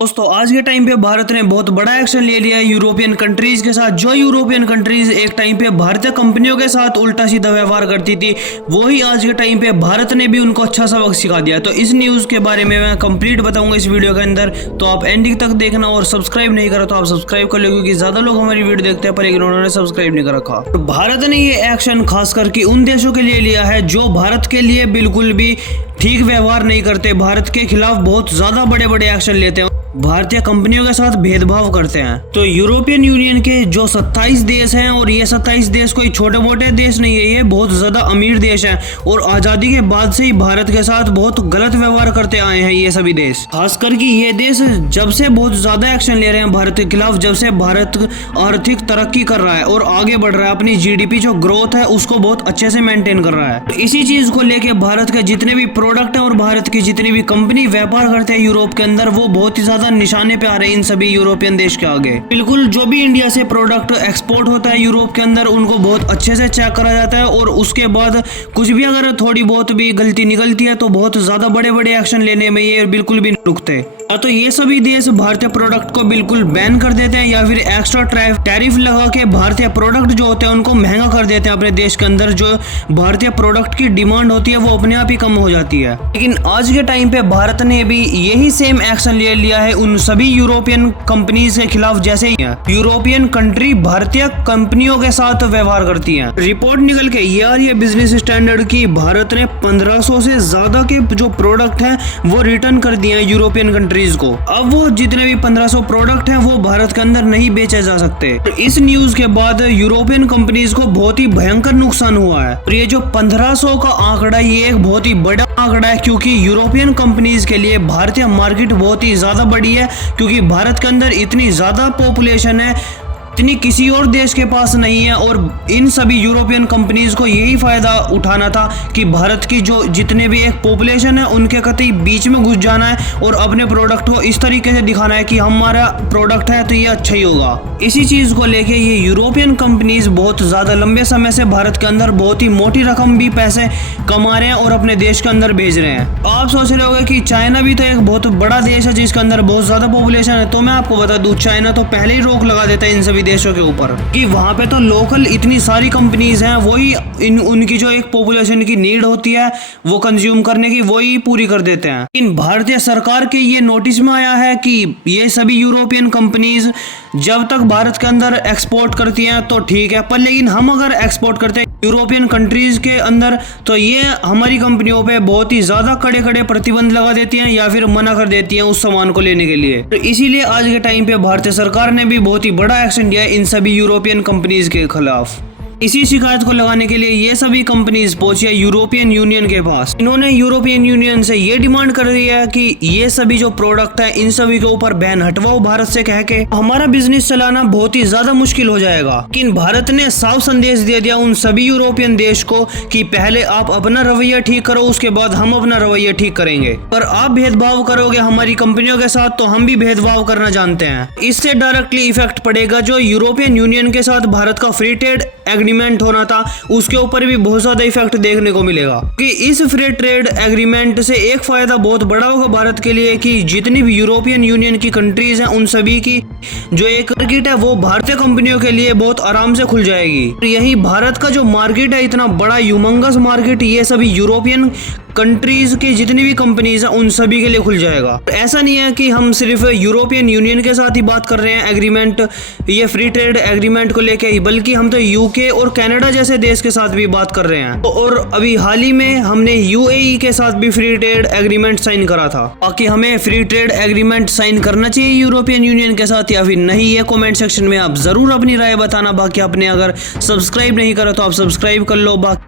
दोस्तों आज के टाइम पे भारत ने बहुत बड़ा एक्शन ले लिया है यूरोपियन कंट्रीज के साथ। जो यूरोपियन कंट्रीज एक टाइम पे भारतीय कंपनियों के साथ उल्टा सीधा व्यवहार करती थी, वही आज के टाइम पे भारत ने भी उनको अच्छा सबक सिखा दिया। तो इस न्यूज के बारे में मैं कंप्लीट बताऊंगा इस वीडियो के अंदर, तो आप एंडिंग तक देखना। और सब्सक्राइब नहीं करा तो आप सब्सक्राइब कर लो, क्योंकि ज्यादा लोग हमारी वीडियो देखते हैं पर उन्होंने सब्सक्राइब नहीं कर रखा। तो भारत ने ये एक्शन खास करके उन देशों के लिए लिया है जो भारत के लिए बिल्कुल भी ठीक व्यवहार नहीं करते, भारत के खिलाफ बहुत ज्यादा बड़े बड़े एक्शन लेते हैं, भारतीय कंपनियों के साथ भेदभाव करते हैं। तो यूरोपियन यूनियन के जो 27 देश हैं, और ये 27 देश कोई छोटे मोटे देश नहीं है, ये बहुत ज्यादा अमीर देश हैं और आजादी के बाद से ही भारत के साथ बहुत गलत व्यवहार करते आए हैं ये सभी देश। खास करके ये देश जब से बहुत ज्यादा एक्शन ले रहे हैं भारत के खिलाफ, जब से भारत आर्थिक तरक्की कर रहा है और आगे बढ़ रहा है, अपनी जीडीपी जो ग्रोथ है उसको बहुत अच्छे से मेंटेन कर रहा है। तो इसी चीज को लेके भारत के जितने भी प्रोडक्ट हैं और भारत की जितनी भी कंपनी व्यापार करते हैं यूरोप के अंदर, वो बहुत ही ज्यादा निशाने पे आ रहे हैं इन सभी यूरोपियन देश के आगे। बिल्कुल जो भी इंडिया से प्रोडक्ट एक्सपोर्ट होता है यूरोप के अंदर, उनको बहुत अच्छे से चेक करा जाता है और उसके बाद कुछ भी अगर थोड़ी बहुत भी गलती निकलती है तो बहुत ज्यादा बड़े बड़े एक्शन लेने में ये बिल्कुल भी नहीं रुकते। तो ये सभी देश भारतीय प्रोडक्ट को बिल्कुल बैन कर देते हैं या फिर एक्स्ट्रा टैरिफ लगा के भारतीय प्रोडक्ट जो होते हैं उनको महंगा कर देते हैं अपने देश के अंदर। जो भारतीय प्रोडक्ट की डिमांड होती है वो अपने आप ही कम हो जाती है। लेकिन आज के टाइम पे भारत ने भी यही सेम एक्शन ले लिया है उन सभी यूरोपियन कंपनीज के खिलाफ, जैसे यूरोपियन कंट्री भारतीय कंपनियों के साथ व्यवहार करती है। रिपोर्ट निकल के ये आ रही है बिजनेस स्टैंडर्ड की, भारत ने 1500 से ज्यादा के जो प्रोडक्ट हैं वो रिटर्न कर दिए हैं यूरोपियन कंट्रीज को। अब वो जितने भी 1500 प्रोडक्ट हैं वो भारत के अंदर नहीं बेचे जा सकते। तो इस न्यूज के बाद यूरोपियन कंपनीज को बहुत ही भयंकर नुकसान हुआ है। और ये जो 1500 का आंकड़ा, ये एक बहुत ही बड़ा आंकड़ा है, क्योंकि यूरोपियन कंपनीज के लिए भारतीय मार्केट बहुत ही ज्यादा बड़ी है, क्योंकि भारत के अंदर इतनी ज्यादा पॉपुलेशन है, इतनी किसी और देश के पास नहीं है। और इन सभी यूरोपियन कंपनीज को यही फायदा उठाना था कि भारत की जो जितने भी एक पॉपुलेशन है उनके कतई बीच में घुस जाना है और अपने प्रोडक्ट को इस तरीके से दिखाना है कि हमारा प्रोडक्ट है तो ये अच्छा ही होगा। इसी चीज को लेके ये यूरोपियन कंपनीज बहुत ज्यादा लंबे समय से भारत के अंदर बहुत ही मोटी रकम भी पैसे कमा रहे हैं और अपने देश के अंदर भेज रहे हैं। आप सोच रहे होंगे कि चाइना भी तो एक बहुत बड़ा देश है जिसके अंदर बहुत ज्यादा पॉपुलेशन है, तो मैं आपको बता दूं, चाइना तो पहले ही रोक लगा देता है इन सभी देशों के ऊपर कि वहां पे तो लोकल इतनी सारी कंपनीज हैं, वही उनकी जो एक पॉपुलेशन की नीड होती है वो कंज्यूम करने की, वही पूरी कर देते हैं। लेकिन भारतीय सरकार के ये नोटिस में आया है कि ये सभी यूरोपियन कंपनीज जब तक भारत के अंदर एक्सपोर्ट करती हैं तो ठीक है, पर लेकिन हम अगर एक्सपोर्ट करते हैं यूरोपियन कंट्रीज के अंदर तो ये हमारी कंपनियों पे बहुत ही ज्यादा कड़े कड़े प्रतिबंध लगा देती हैं या फिर मना कर देती हैं उस सामान को लेने के लिए। तो इसीलिए आज के टाइम पे भारतीय सरकार ने भी बहुत ही बड़ा एक्शन लिया है इन सभी यूरोपियन कंपनीज के खिलाफ। इसी शिकायत को लगाने के लिए ये सभी कंपनीज पहुंची है यूरोपियन यूनियन के पास। इन्होंने यूरोपियन यूनियन से ये डिमांड कर दी है कि ये सभी जो प्रोडक्ट है इन सभी के ऊपर बैन हटवाओ भारत से, कह के हमारा बिजनेस चलाना बहुत ही ज्यादा मुश्किल हो जाएगा। लेकिन भारत ने साफ संदेश दे दिया उन सभी यूरोपियन देश को कि पहले आप अपना रवैया ठीक करो, उसके बाद हम अपना रवैया ठीक करेंगे। पर आप भेदभाव करोगे हमारी कंपनियों के साथ तो हम भी भेदभाव करना जानते हैं। इससे डायरेक्टली इफेक्ट पड़ेगा जो यूरोपियन यूनियन के साथ भारत का फ्री ट्रेड एग्रीमेंट होना था, उसके ऊपर भी बहुत ज्यादा इफेक्ट देखने को मिलेगा। कि इस फ्री ट्रेड एग्रीमेंट से एक फायदा बहुत बड़ा होगा भारत के लिए कि जितनी भी यूरोपियन यूनियन की कंट्रीज हैं उन सभी की जो एक मार्केट है वो भारतीय कंपनियों के लिए बहुत आराम से खुल जाएगी। यही भारत का जो मार्केट है, इतना बड़ा ह्यूमंगस मार्केट, ये सभी यूरोपियन कंट्रीज की जितनी भी कंपनीज हैं उन सभी के लिए खुल जाएगा। ऐसा नहीं है कि हम सिर्फ यूरोपियन यूनियन के साथ ही बात कर रहे हैं एग्रीमेंट, ये फ्री ट्रेड एग्रीमेंट को लेके ही, बल्कि हम तो यूके और कनाडा जैसे देश के साथ भी बात कर रहे हैं। और अभी हाल ही में हमने यूएई के साथ भी फ्री ट्रेड एग्रीमेंट साइन करा था। बाकी हमें फ्री ट्रेड एग्रीमेंट साइन करना चाहिए यूरोपियन यूनियन के साथ या फिर नहीं, ये कमेंट सेक्शन में आप जरूर अपनी राय बताना। बाकी आपने अगर सब्सक्राइब नहीं करा तो आप सब्सक्राइब कर लो। बाकी